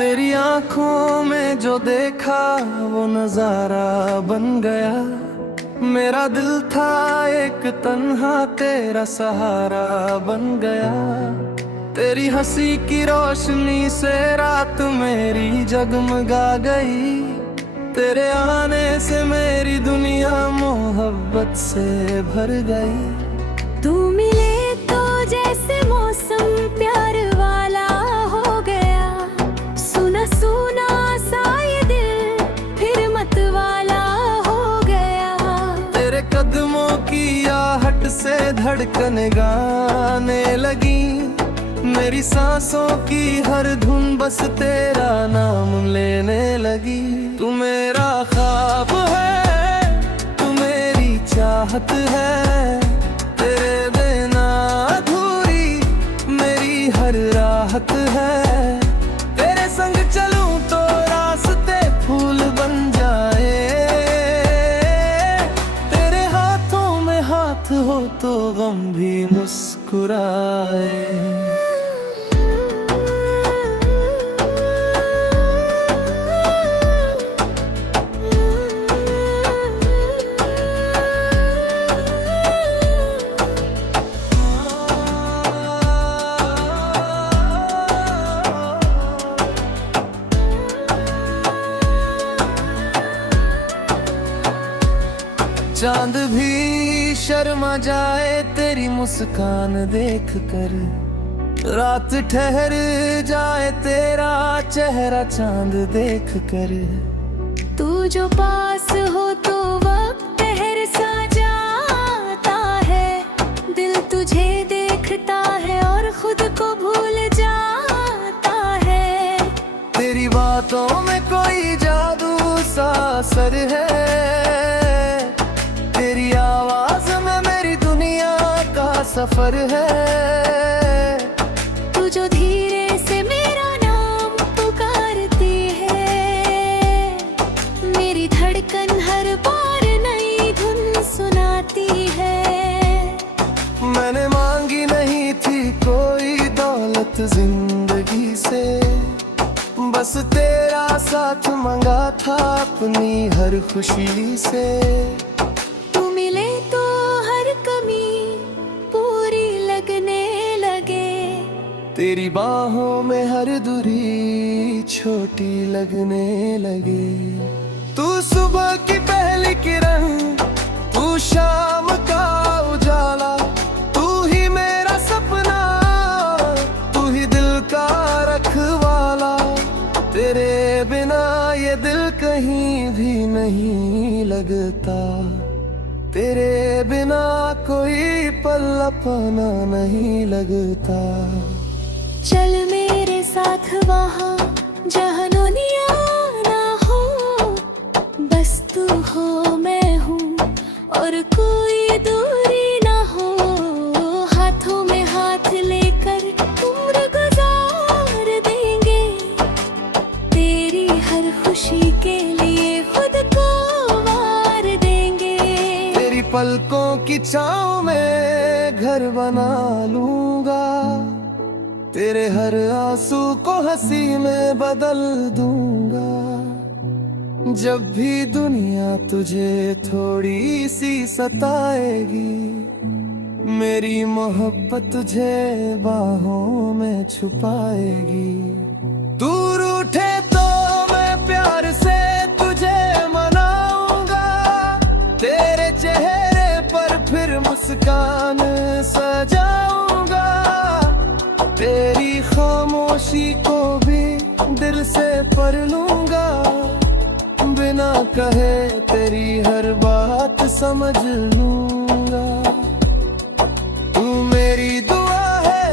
तेरी आंखों में जो देखा वो नजारा बन गया। मेरा दिल था एक तन्हा, तेरा सहारा बन गया। तेरी हंसी की रोशनी से रात मेरी जगमगा गई। तेरे आने से मेरी दुनिया मोहब्बत से भर गई। तू मिले तो जैसे मौसम प्यार वाला हो गया। सुना सुना सा ये दिल फिर मत वाला हो गया। तेरे कदमों की आहट से धड़कन गाने लगी। मेरी सांसों की हर धुन बस तेरा नाम लेने लगी। तू मेरा ख्वाब है, तू मेरी चाहत है। तेरे बिना अधूरी मेरी हर राहत है। तेरे संग चलूं तो रास्ते फूल बन जाए। तेरे हाथों में हाथ हो तो गम भी मुस्कुराए। चांद भी शर्मा जाए तेरी मुस्कान देख कर। रात ठहर जाए तेरा चेहरा चांद देख कर। तू जो पास हो तो वक्त ठहर सा जाता है। दिल तुझे देखता है और खुद को भूल जाता है। तेरी बातों में कोई जादू सा असर है। तेरी आवाज में मेरी दुनिया का सफर है। तू जो धीरे से मेरा नाम पुकारती है। मेरी धड़कन हर बार नई धुन सुनाती है। मैंने मांगी नहीं थी कोई दौलत जिंदगी से। बस तेरा साथ मांगा था अपनी हर खुशी से। तेरी बाहों में हर दूरी छोटी लगने लगे। तू सुबह की पहली किरण, तू शाम का उजाला। तू ही मेरा सपना, तू ही दिल का रखवाला। तेरे बिना ये दिल कहीं भी नहीं लगता। तेरे बिना कोई पल अपना नहीं लगता। चल मेरे साथ वहाँ जहाँ दुनिया ना हो। बस तू हो मैं हूँ और कोई दूरी ना हो। हाथों में हाथ लेकर उम्र गुजार देंगे। तेरी हर खुशी के लिए खुद को वार देंगे। तेरी पलकों की छाँव में घर बना लूंगा। तेरे हर आंसू को हंसी में बदल दूंगा। जब भी दुनिया तुझे थोड़ी सी सताएगी, मेरी मोहब्बत तुझे बाहों में छुपाएगी। दूर उठे तो मैं प्यार से तुझे मनाऊंगा। तेरे चेहरे पर फिर मुस्कान सजाऊंगा। तेरी खामोशी को भी दिल से पढ़ लूंगा। बिना कहे तेरी हर बात समझ लूंगा। तू मेरी दुआ है,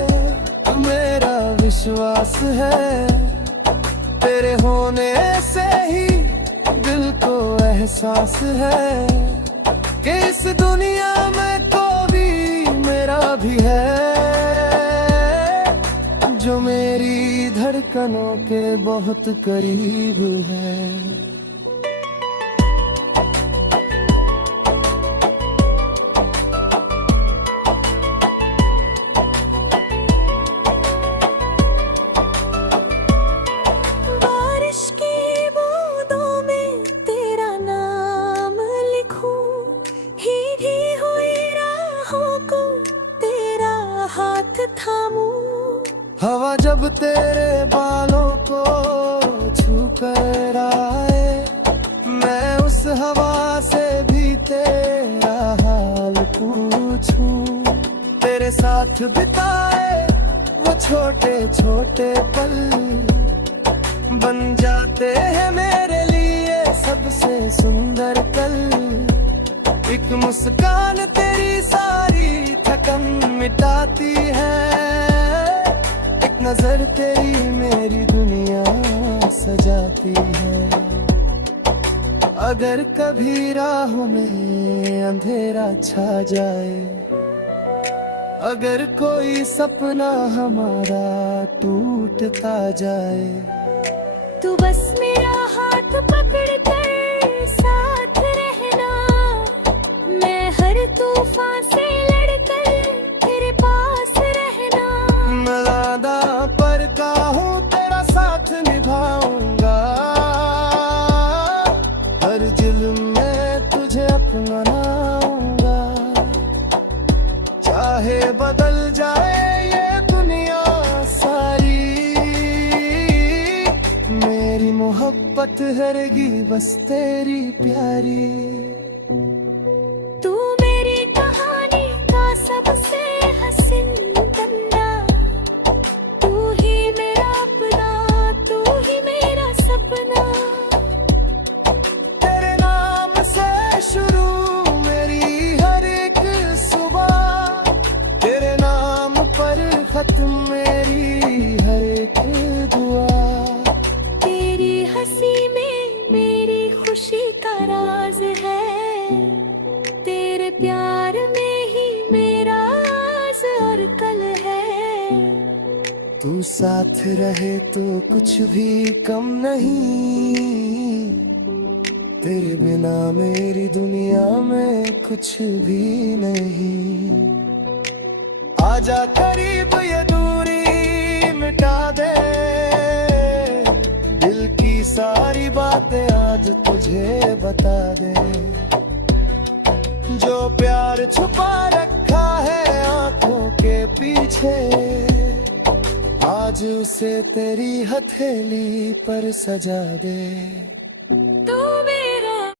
तू मेरा विश्वास है। तेरे होने से ही दिल को एहसास है कि इस दुनिया में कोई मेरा भी है। जो मेरी धड़कनों के बहुत करीब है। तेरे बालों को छू कर आए, मैं उस हवा से भी तेरा हाल पूछूं। तेरे साथ बिताए वो छोटे छोटे पल बन जाते हैं मेरे लिए सबसे सुंदर कल। एक मुस्कान तेरी सारी थकन मिटाती है, एक नजर तेरी मेरी दुनिया सजाती है। अगर कभी राहों में अंधेरा छा जाए, अगर कोई सपना हमारा टूटता जाए, तू बस मेरा हाथ पकड़ कर साथ रहना, मैं हर तूफान से लड़कर तेरे पास रहना। मैं वादा पर का हूँ तेरा साथ निभाऊंगा, हर जुल्म में तुझे अपनाऊंगा। चाहे बदल जाए ये दुनिया सारी, मेरी मोहब्बत रहेगी बस तेरी प्यारी। तू मेरी कहानी का सबसे हसीन बंदा, तू ही मेरा अपना, तू ही मेरा सपना। तेरे नाम से शुरू मेरी हर एक सुबह, तेरे नाम पर खत्म मेरी हर एक दुआ। तेरी हंसी में मेरी खुशी का राज है, तेरे प्यार में ही मेरा आज और कल है। तू साथ रहे तो कुछ भी कम नहीं, तेरे बिना मेरी दुनिया में कुछ भी नहीं। आजा करीब ये दूरी मिटा दे, दिल की सारी बातें आज तुझे बता दे। जो प्यार छुपा रखा है आंखों के पीछे, आज उसे तेरी हथेली पर सजा दे। तू